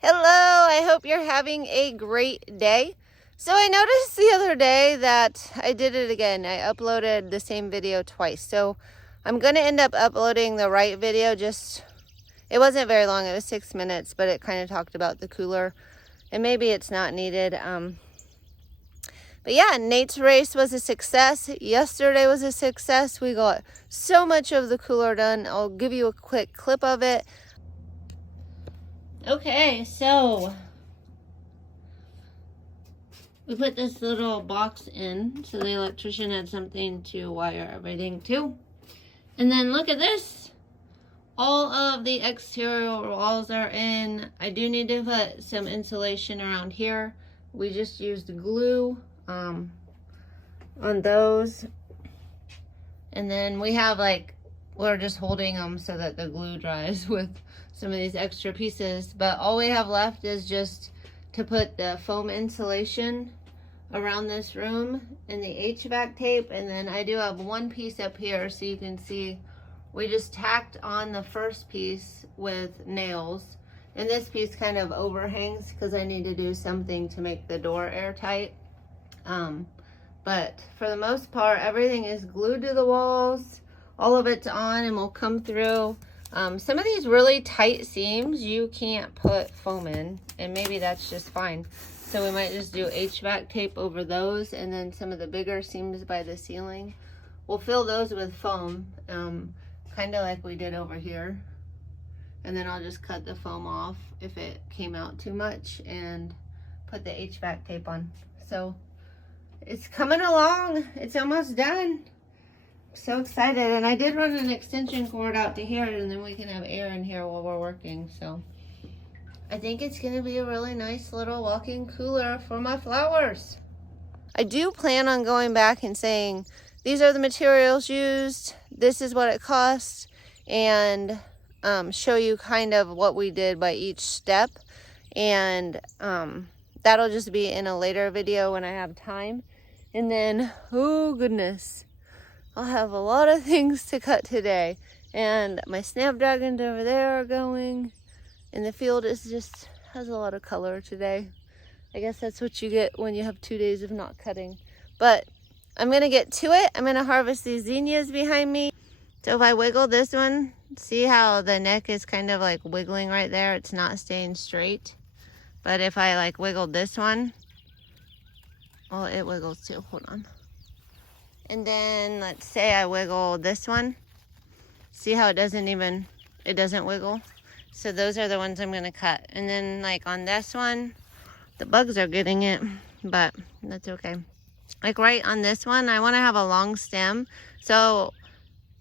Hello, I hope you're having a great day. So I noticed the other day that I did it again. I uploaded the same video twice. So I'm going to end up uploading the right video. It wasn't very long. It was 6 minutes, but it kind of talked about the cooler. And maybe it's not needed. But yeah, Nate's race was a success. Yesterday was a success. We got so much of the cooler done. I'll give you a quick clip of it. Okay, so we put this little box in so the electrician had something to wire everything to. And then look at this. All of the exterior walls are in. I do need to put some insulation around here. We just used glue on those. And then we have we're just holding them so that the glue dries with some of these extra pieces. But all we have left is just to put the foam insulation around this room and the HVAC tape. And then I do have one piece up here so you can see we just tacked on the first piece with nails. And this piece kind of overhangs because I need to do something to make the door airtight. But for the most part, everything is glued to the walls. All of it's on and will come through. Some of these really tight seams you can't put foam in, and maybe that's just fine. So we might just do HVAC tape over those, and then some of the bigger seams by the ceiling, we'll fill those with foam, kind of like we did over here. And then I'll just cut the foam off if it came out too much and put the HVAC tape on. So it's coming along. It's almost done. So excited. And I did run an extension cord out to here, and then we can have air in here while we're working. So I think it's going to be a really nice little walk-in cooler for my flowers. I do plan on going back and saying these are the materials used, this is what it costs, and show you kind of what we did by each step. And that'll just be in a later video when I have time. And then, oh goodness, I'll have a lot of things to cut today. And my snapdragons over there are going. And the field has a lot of color today. I guess that's what you get when you have 2 days of not cutting. But I'm going to get to it. I'm going to harvest these zinnias behind me. So if I wiggle this one, see how the neck is kind of like wiggling right there? It's not staying straight. But if I wiggled this one, well, it wiggles too. Hold on. And then let's say I wiggle this one. See how it doesn't wiggle? So those are the ones I'm going to cut. And then on this one, the bugs are getting it, but that's okay. Right on this one, I want to have a long stem. So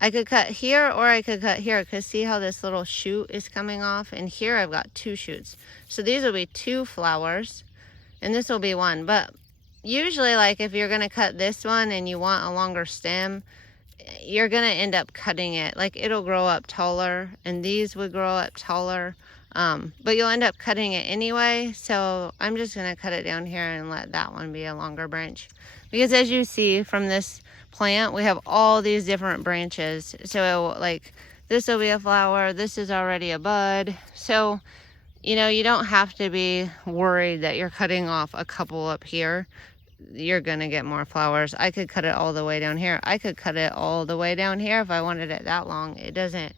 I could cut here or I could cut here, because see how this little shoot is coming off? And here I've got 2 shoots. So these will be 2 flowers and this will be 1. But usually if you're going to cut this one and you want a longer stem, you're going to end up cutting it. It'll grow up taller, and these would grow up taller. But you'll end up cutting it anyway. So I'm just going to cut it down here and let that one be a longer branch. Because as you see from this plant, we have all these different branches. So this will be a flower. This is already a bud. So, you don't have to be worried that you're cutting off a couple up here. You're going to get more flowers. I could cut it all the way down here. I could cut it all the way down here if I wanted it that long. It doesn't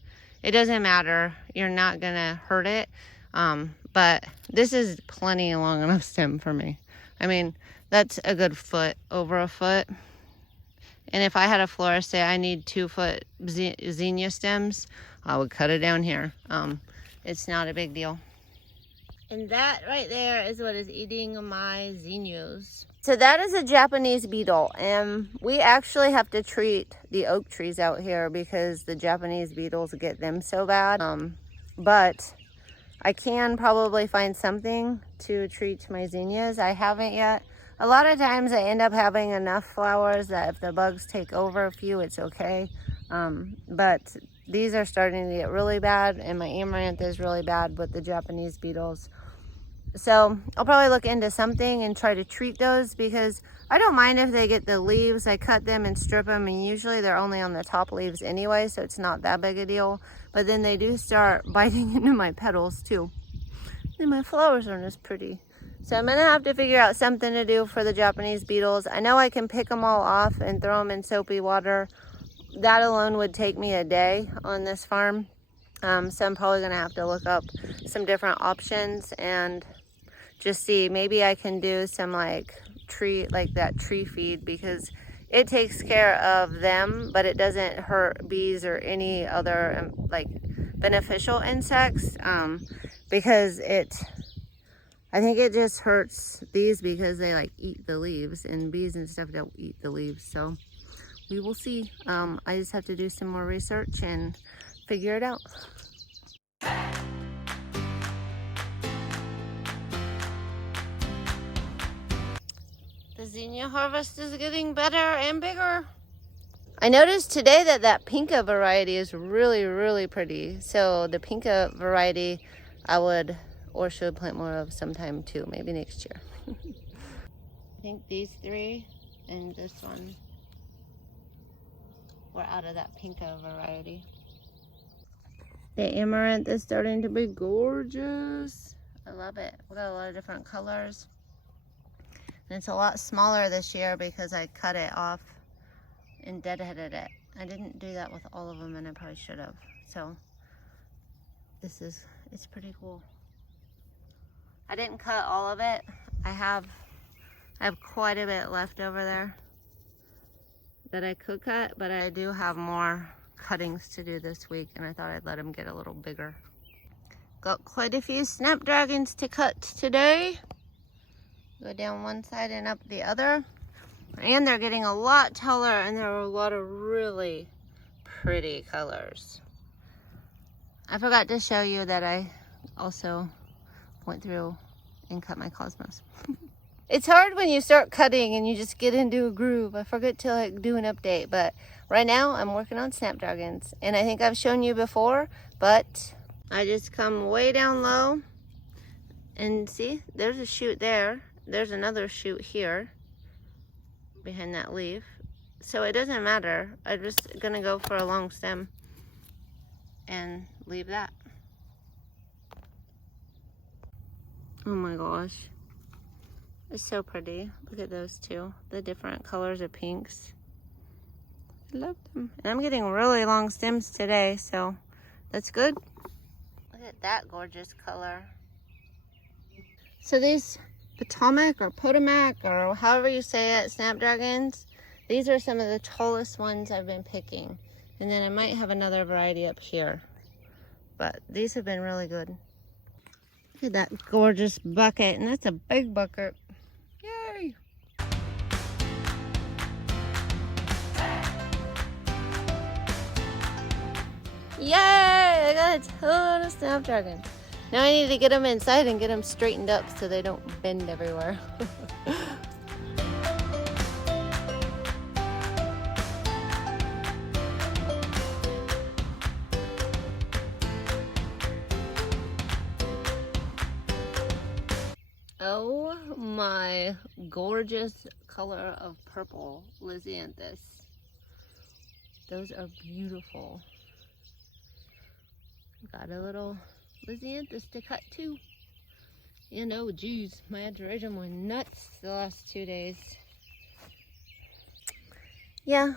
matter. You're not going to hurt it. But this is plenty long enough stem for me. I mean, that's a good foot, over a foot. And if I had a florist say I need 2-foot zinnia stems, I would cut it down here. It's not a big deal. And that right there is what is eating my zinnias. So that is a Japanese beetle, and we actually have to treat the oak trees out here because the Japanese beetles get them so bad. But I can probably find something to treat my zinnias. I haven't yet. A lot of times I end up having enough flowers that if the bugs take over a few, it's okay. But these are starting to get really bad, and my amaranth is really bad with the Japanese beetles. So I'll probably look into something and try to treat those, because I don't mind if they get the leaves. I cut them and strip them, and usually they're only on the top leaves anyway, so it's not that big a deal. But then they do start biting into my petals too. And my flowers aren't as pretty. So I'm gonna have to figure out something to do for the Japanese beetles. I know I can pick them all off and throw them in soapy water. That alone would take me a day on this farm. So I'm probably gonna have to look up some different options and just see. Maybe I can do some like that tree feed, because it takes care of them, but it doesn't hurt bees or any other like beneficial insects, because I think it just hurts bees because they like eat the leaves, and bees and stuff don't eat the leaves. So we will see. I just have to do some more research and figure it out. The zinnia harvest is getting better and bigger. I noticed today that pinka variety is really, really pretty. So the pinka variety I would or should plant more of sometime too, maybe next year. I think these three and this one were out of that pinka variety. The amaranth is starting to be gorgeous. I love it. We got a lot of different colors. And it's a lot smaller this year because I cut it off and deadheaded it. I didn't do that with all of them, and I probably should have. So it's pretty cool. I didn't cut all of it. I have quite a bit left over there that I could cut, but I do have more cuttings to do this week, and I thought I'd let them get a little bigger. Got quite a few snapdragons to cut today. Go down one side and up the other. And they're getting a lot taller, and there are a lot of really pretty colors. I forgot to show you that I also went through and cut my cosmos. It's hard when you start cutting and you just get into a groove. I forget to like do an update, but right now I'm working on snapdragons, and I think I've shown you before, but I just come way down low and see, there's a shoot there. There's another shoot here behind that leaf. So it doesn't matter. I'm just gonna go for a long stem and leave that. Oh my gosh. It's so pretty. Look at those two. The different colors of pinks. I love them. And I'm getting really long stems today, so that's good. Look at that gorgeous color. So these Potomac or Potomac or however you say it, snapdragons, these are some of the tallest ones I've been picking. And then I might have another variety up here. But these have been really good. Look at that gorgeous bucket, and that's a big bucket. Yay! Yay! I got a ton of snapdragons. Now I need to get them inside and get them straightened up so they don't bend everywhere. Oh my gorgeous color of purple Lisianthus. Those are beautiful. Got a little Lisianthus to cut too. And oh geez, my ageratum went nuts the last 2 days. Yeah,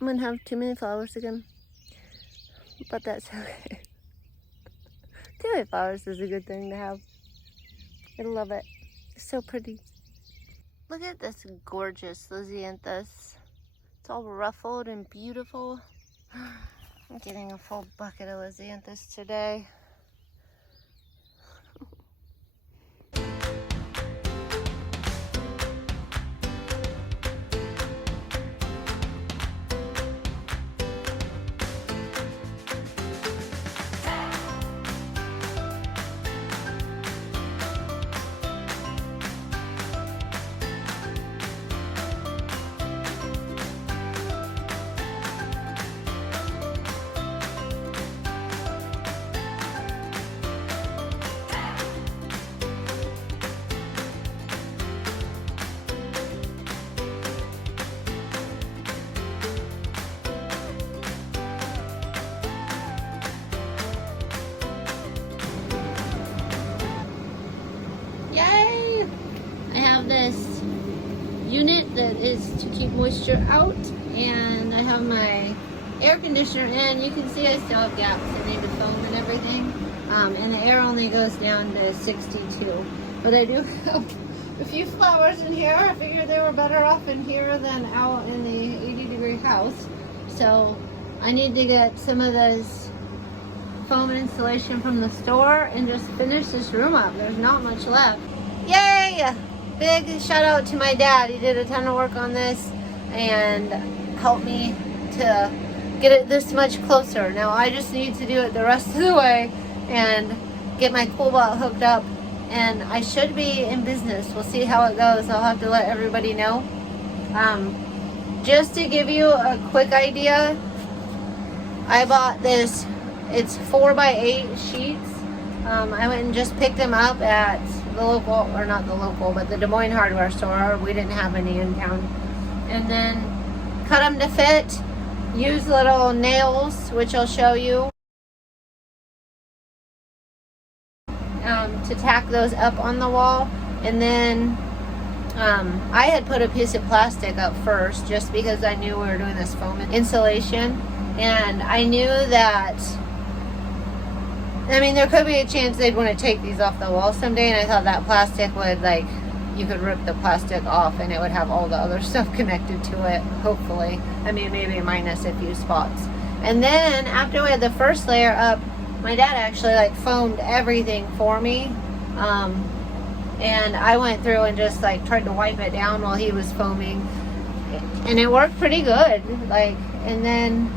I'm gonna have too many flowers again. But that's okay. Too many flowers is a good thing to have. I love it. It's so pretty. Look at this gorgeous Lisianthus. It's all ruffled and beautiful. I'm getting a full bucket of Lisianthus today. have this unit that is to keep moisture out, and I have my air conditioner in. You can see I still have gaps. I need to foam and everything. And the air only goes down to 62. But I do have a few flowers in here. I figured they were better off in here than out in the 80-degree house. So I need to get some of this foam insulation from the store and just finish this room up. There's not much left. Yay! Big shout out to my dad. He did a ton of work on this and helped me to get it this much closer. Now I just need to do it the rest of the way and get my coolbot hooked up, and I should be in business. We'll see how it goes. I'll have to let everybody know. Just to give you a quick idea, I bought this, it's 4x8 sheets. I went and just picked them up at the local, or not the local, but the Des Moines hardware store. We didn't have any in town. And then cut them to fit. Use little nails, which I'll show you, to tack those up on the wall. And then I had put a piece of plastic up first just because I knew we were doing this foam insulation, and I knew that, I mean, there could be a chance they'd want to take these off the wall someday, and I thought that plastic would, like, you could rip the plastic off and it would have all the other stuff connected to it, hopefully. I mean, maybe minus a few spots. And then after we had the first layer up, my dad actually like foamed everything for me. And I went through and just like tried to wipe it down while he was foaming. And it worked pretty good. Like, and then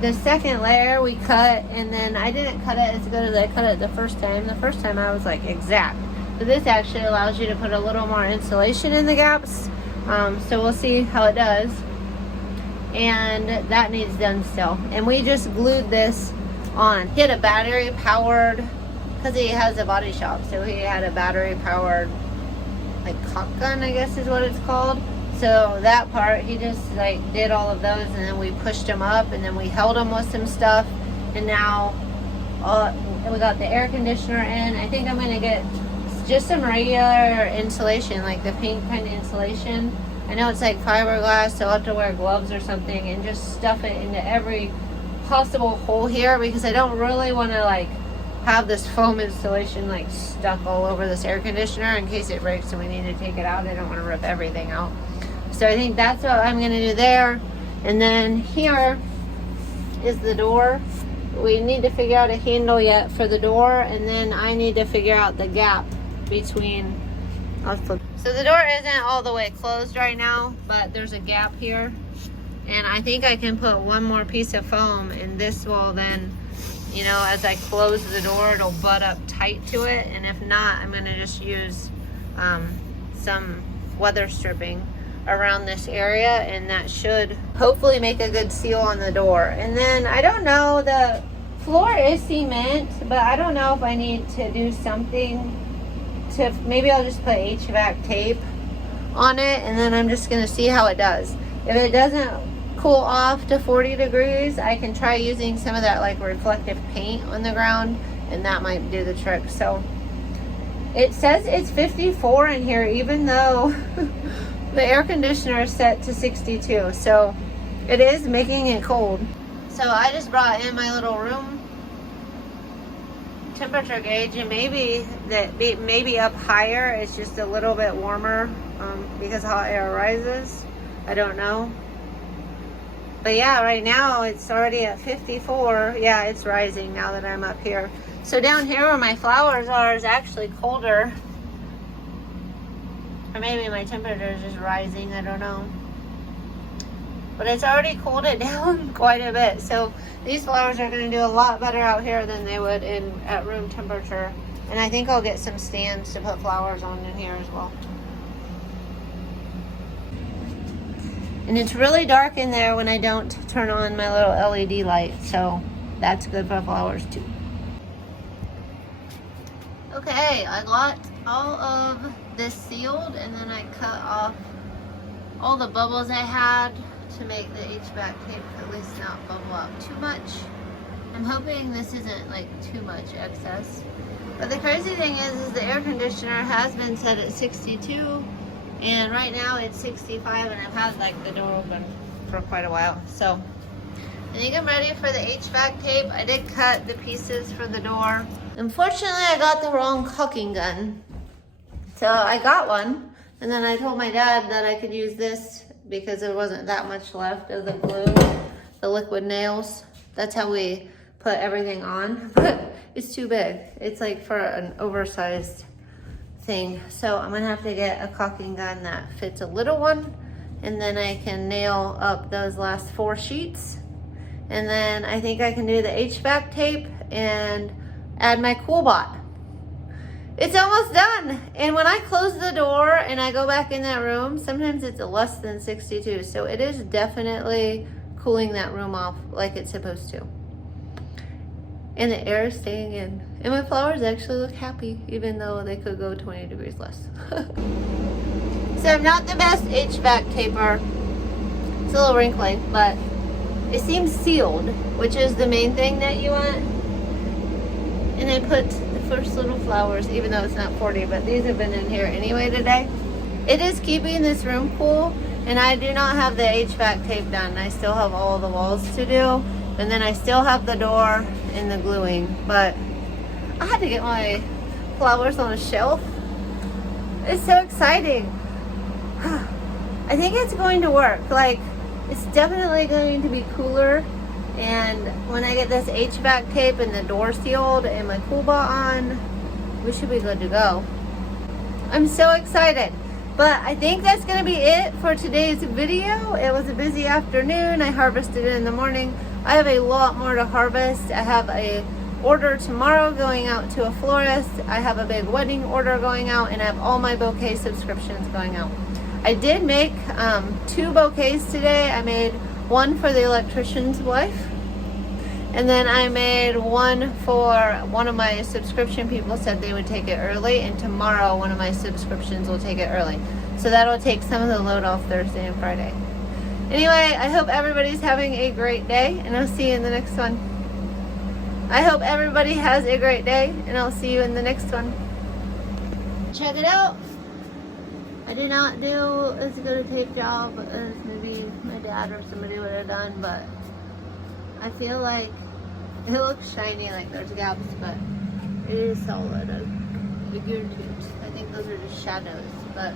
the second layer we cut, and then I didn't cut it as good as I cut it the first time. The first time I was like exact. So this actually allows you to put a little more insulation in the gaps. So we'll see how it does. And that needs done still. And we just glued this on. He had a battery powered, because he has a body shop, so he had a battery powered like caulk gun, I guess is what it's called. So that part, he just like did all of those, and then we pushed them up, and then we held them with some stuff. And now we got the air conditioner in. I think I'm gonna get just some regular insulation, like the paint kind of insulation. I know it's like fiberglass, so I'll have to wear gloves or something and just stuff it into every possible hole here, because I don't really want to like have this foam insulation like stuck all over this air conditioner in case it breaks and we need to take it out. I don't want to rip everything out. So I think that's what I'm going to do there. And then here is the door. We need to figure out a handle yet for the door, and then I need to figure out the gap between. So the door isn't all the way closed right now, but there's a gap here, and I think I can put one more piece of foam, and this will then, you know, as I close the door, it'll butt up tight to it. And if not, I'm going to just use some weather stripping around this area, and that should hopefully make a good seal on the door. And then I don't know, the floor is cement, but I don't know if I need to do something to, maybe I'll just put HVAC tape on it, and then I'm just going to see how it does. If it doesn't cool off to 40 degrees, I can try using some of that like reflective paint on the ground, and that might do the trick. So it says it's 54 in here, even though the air conditioner is set to 62, so it is making it cold. So I just brought in my little room temperature gauge, and maybe up higher it's just a little bit warmer because hot air rises. I don't know. But yeah, right now it's already at 54. Yeah, it's rising now that I'm up here. So down here where my flowers are is actually colder. Or maybe my temperature is just rising, I don't know. But it's already cooled it down quite a bit. So these flowers are going to do a lot better out here than they would at room temperature. And I think I'll get some stands to put flowers on in here as well. And it's really dark in there when I don't turn on my little LED light. So that's good for flowers too. Okay, I got all of this sealed, and then I cut off all the bubbles I had to make the HVAC tape at least not bubble out too much. I'm hoping this isn't like too much excess. But the crazy thing is the air conditioner has been set at 62, and right now it's 65, and I've had like the door open for quite a while. So I think I'm ready for the HVAC tape. I did cut the pieces for the door. Unfortunately, I got the wrong caulking gun. So I got one, and then I told my dad that I could use this because there wasn't that much left of the glue, the liquid nails. That's how we put everything on, but it's too big. It's like for an oversized thing. So I'm gonna have to get a caulking gun that fits a little one, and then I can nail up those last 4 sheets. And then I think I can do the HVAC tape and add my coolbot. It's almost done. And when I close the door and I go back in that room, sometimes it's less than 62. So it is definitely cooling that room off like it's supposed to. And the air is staying in. And my flowers actually look happy, even though they could go 20 degrees less. So I'm not the best HVAC taper. It's a little wrinkly, but it seems sealed, which is the main thing that you want. And I put the first little flowers, even though it's not 40, but these have been in here anyway today. It is keeping this room cool, and I do not have the HVAC tape done. I still have all the walls to do, and then I still have the door and the gluing, but I had to get my flowers on a shelf. It's so exciting. I think it's going to work. Like, it's definitely going to be cooler, and when I get this HVAC tape and the door sealed and my coolbot on, we should be good to go. I'm so excited. But I think that's going to be it for today's video. It was a busy afternoon. I harvested it in the morning. I have a lot more to harvest. I have a order tomorrow going out to a florist. I have a big wedding order going out, and I have all my bouquet subscriptions going out. I did make 2 bouquets today. I made one for the electrician's wife, and then I made one for one of my subscription people said they would take it early, and tomorrow one of my subscriptions will take it early. So that'll take some of the load off Thursday and Friday. Anyway, I hope everybody's having a great day, and I'll see you in the next one. I hope everybody has a great day, and I'll see you in the next one. Check it out. I did not do as good a tape job as maybe my dad or somebody would have done, but I feel like it looks shiny, like there's gaps, but it is solid. I think those are just shadows, but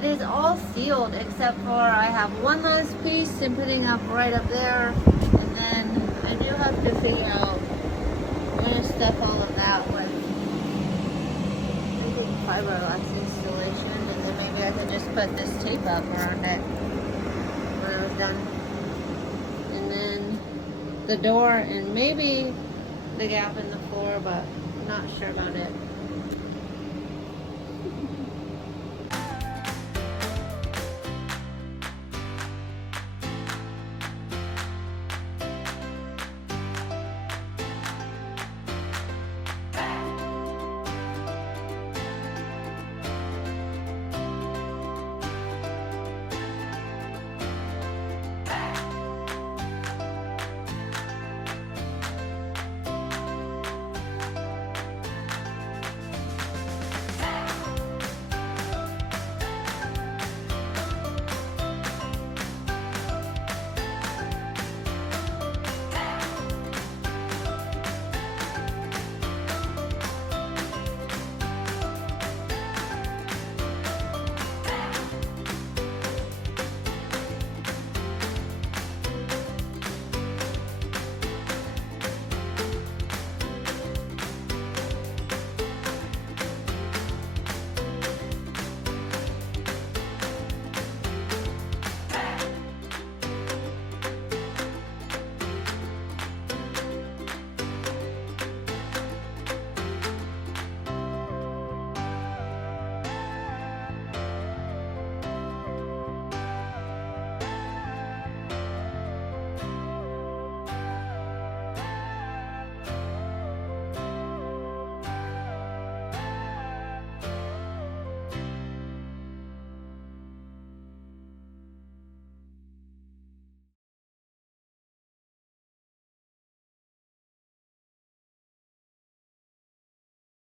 it is all sealed except for I have one last piece I'm putting up right up there, and then I do have to figure out I'm going to stuff all of that with fiberglass installation, and then maybe I could just put this tape up around it when I was done. And then the door and maybe the gap in the floor, but I'm not sure about it.